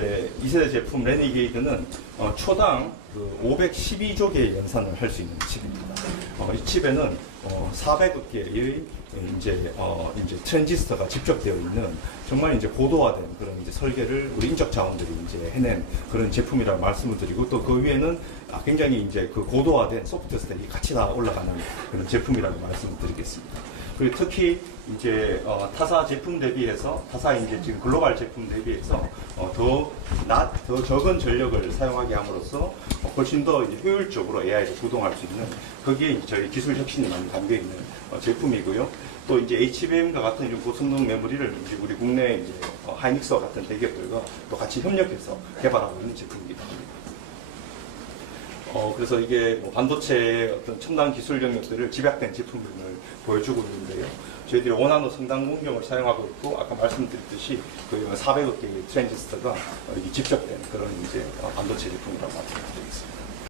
네, 2세대 제품 레니게이드는 어, 초당 그 512조 개의 연산을 할 수 있는 칩입니다. 어, 이 칩에는 어, 400억 개의 이제 어, 이제 트랜지스터가 집적되어 있는 정말 이제 고도화된 그런 이제 설계를 우리 인적 자원들이 이제 해낸 그런 제품이라고 말씀을 드리고 또 그 위에는 아, 굉장히 이제 그 고도화된 소프트 스택이 같이 다 올라가는 그런 제품이라고 말씀을 드리겠습니다. 그리고 특히 이제 어, 타사 제품 대비해서 타사 이제 지금 글로벌 제품 대비해서 어, 더 낮, 더 적은 전력을 사용하게 함으로써 어, 훨씬 더 이제 효율적으로 AI를 구동할 수 있는 거기에 이제 저희 기술 혁신이 많이 담겨 있는 어, 제품이고요. 또 이제 HBM과 같은 이런 고성능 메모리를 이제 우리 국내 이제 어, 하이닉스와 같은 대기업들과 또 같이 협력해서 개발하고 있는 제품이기도 합니다. 어, 그래서 이게 뭐 반도체의 어떤 첨단 기술 영역들을 집약된 제품을 보여주고 있는데요. 저희들이 원하는 성당 공정을 사용하고 있고, 아까 말씀드렸듯이 그 400억 개의 트랜지스터가 집적된 그런 이제 어, 반도체 제품이라고 말씀드리겠습니다.